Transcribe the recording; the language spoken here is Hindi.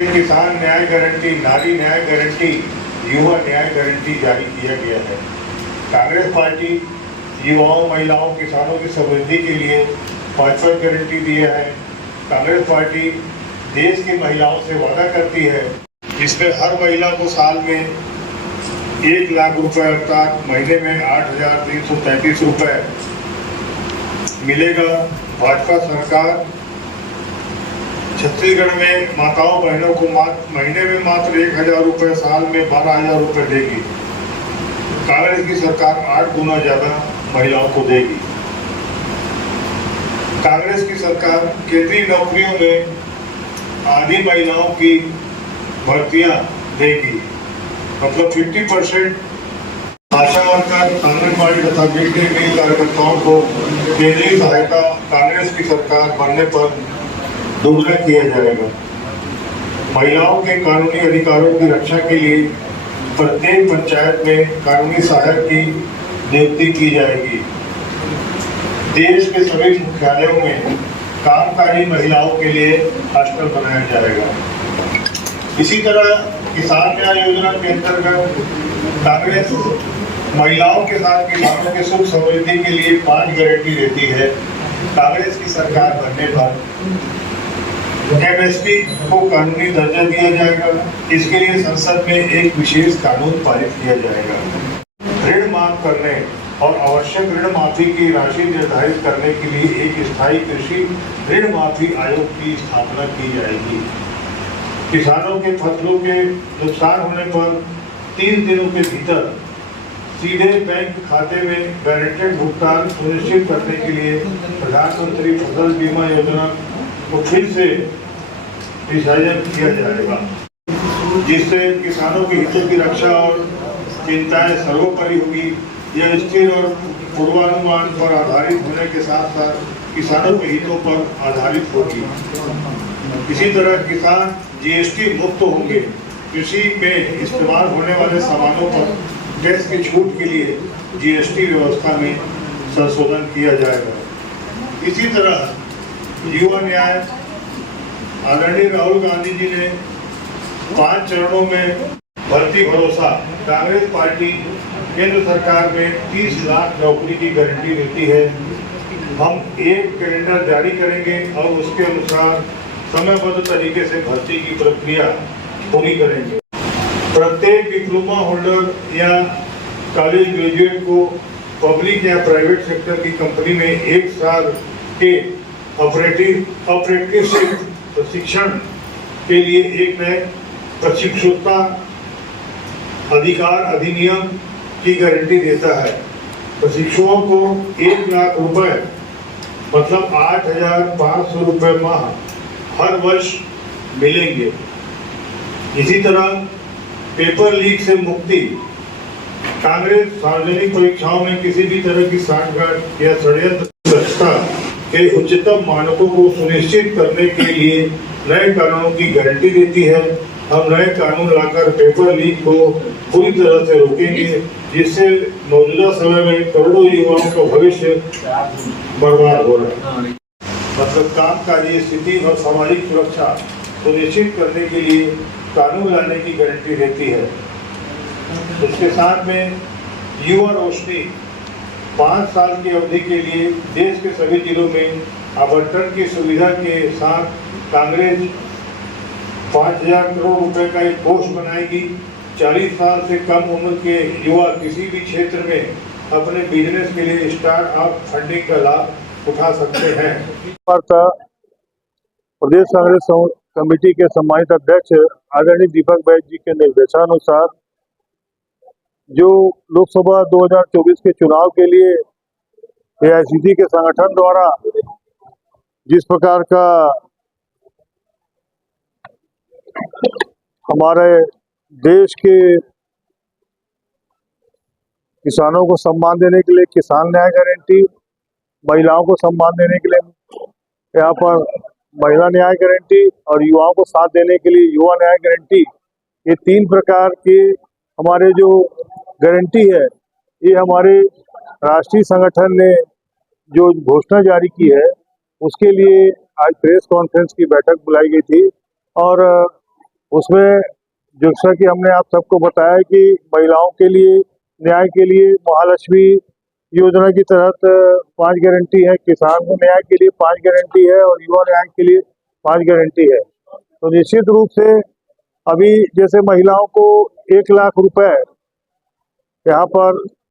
किसान न्याय गारंटी, नारी न्याय गारंटी, युवा न्याय गारंटी जारी किया गया है। कांग्रेस पार्टी युवाओं, महिलाओं, किसानों की समृद्धि के लिए शाश्वत गारंटी दिया है। कांग्रेस पार्टी देश की महिलाओं से वादा करती है, इसमें हर महिला को साल में 1 लाख रुपए अर्थात महीने में 8,333 रुपए मिलेगा। भाजपा सरकार छत्तीसगढ़ में माताओं बहनों को महीने में मात्र 1,000 रुपये, साल में 12,000 रुपये देगी। कांग्रेस की सरकार 8 गुना ज्यादा महिलाओं को देगी। कांग्रेस की सरकार केंद्रीय नौकरियों में आधी महिलाओं की भर्तियां देगी, मतलब 50% आशा वर्कर, आंगनबाड़ी तथा मिड डे मील कार्यकर्ताओं को केंद्रीय सहायता कांग्रेस की सरकार बनने पर दोगुना किया जाएगा। महिलाओं के कानूनी अधिकारों की रक्षा के लिए प्रत्येक पंचायत में कानूनी सहायक की नियुक्ति की जाएगी। देश के सभी मुख्यालयों में कामकाजी महिलाओं के लिए हॉस्टल बनाया जाएगा। इसी तरह किसान न्याय योजना के अंतर्गत कांग्रेस महिलाओं के साथ किसानों के सुख समृद्धि के लिए 5 गारंटी देती है। कांग्रेस की सरकार बनने पर एमएसपी को कानूनी दर्जा दिया जाएगा। इसके लिए संसद में एक विशेष कानून पारित किया जाएगा। ऋण माफ करने और आवश्यक ऋण माफी की राशि निर्धारित करने के लिए एक स्थायी कृषि ऋण माफी आयोग की स्थापना की जाएगी। किसानों के फसलों के नुकसान होने पर 30 दिनों के भीतर सीधे बैंक खाते में गारंटेड भुगतान सुनिश्चित करने के लिए प्रधानमंत्री फसल बीमा योजना को फिर से डिजाइन किया जाएगा, जिससे किसानों के हितों की रक्षा और चिंताएं सर्वोपरि होगी। यह स्थिर और पूर्वानुमान पर आधारित होने के साथ साथ किसानों के हितों पर आधारित होगी। इसी तरह किसान जीएसटी मुक्त होंगे। कृषि में इस्तेमाल होने वाले सामानों पर टैक्स की छूट के लिए जीएसटी व्यवस्था में संशोधन किया जाएगा। इसी तरह युवा न्याय, आदरणीय राहुल गांधी जी ने 5 चरणों में भर्ती भरोसा, कांग्रेस पार्टी केंद्र सरकार में 30 लाख नौकरी की गारंटी देती है। हम एक कैलेंडर जारी करेंगे और उसके अनुसार समयबद्ध तरीके से भर्ती की प्रक्रिया पूरी करेंगे। प्रत्येक डिप्लोमा होल्डर या कॉलेज ग्रेजुएट को पब्लिक या प्राइवेट सेक्टर की कंपनी में 1 साल के अप्रेंटिसशिप प्रशिक्षण के लिए एक नए प्रशिक्षुता अधिकार अधिनियम की गारंटी देता है। प्रशिक्षुओं को 1 लाख रुपए मतलब 8,500 रुपये माह हर वर्ष मिलेंगे। इसी तरह पेपर लीक से मुक्ति। कांग्रेस सार्वजनिक परीक्षाओं में किसी भी तरह की सांठगांठ या षड्यंत्र दक्षता के उच्चतम मानकों को सुनिश्चित करने के लिए नए कानूनों की गारंटी देती है। हम नए कानून लाकर पेपर लीक को पूरी तरह से रोकेंगे, जिससे मौजूदा समय में करोड़ों युवाओं का भविष्य बर्बाद हो रहा है। मतलब कामकाजी स्थिति और सामाजिक सुरक्षा सुनिश्चित करने के लिए कानून लाने की गारंटी देती है। इसके साथ में युवा रोशनी 5 साल की अवधि के लिए देश के सभी जिलों में आवंटन की सुविधा के साथ कांग्रेस 5,000 करोड़ रुपए का एक कोष बनाएगी। 40 साल से कम उम्र के युवा किसी भी क्षेत्र में अपने बिजनेस के लिए स्टार्टअप फंडिंग का लाभ उठा सकते हैं। प्रदेश कांग्रेस कमेटी के सम्मानित अध्यक्ष आदरणीय दीपक बैज जी के निर्देशानुसार जो लोकसभा 2024 के चुनाव के लिए एआईसीसी के संगठन द्वारा जिस प्रकार का हमारे देश के किसानों को सम्मान देने के लिए किसान न्याय गारंटी, महिलाओं को सम्मान देने के लिए यहाँ पर महिला न्याय गारंटी और युवाओं को साथ देने के लिए युवा न्याय गारंटी, ये 3 प्रकार के हमारे जो गारंटी है, ये हमारे राष्ट्रीय संगठन ने जो घोषणा जारी की है उसके लिए आज प्रेस कॉन्फ्रेंस की बैठक बुलाई गई थी और उसमें जैसा कि हमने आप सबको बताया कि महिलाओं के लिए न्याय के लिए महालक्ष्मी योजना के तहत 5 गारंटी है, किसान को न्याय के लिए 5 गारंटी है और युवा न्याय के लिए 5 गारंटी है। तो निश्चित रूप से अभी जैसे महिलाओं को 1 लाख रुपए यहाँ पर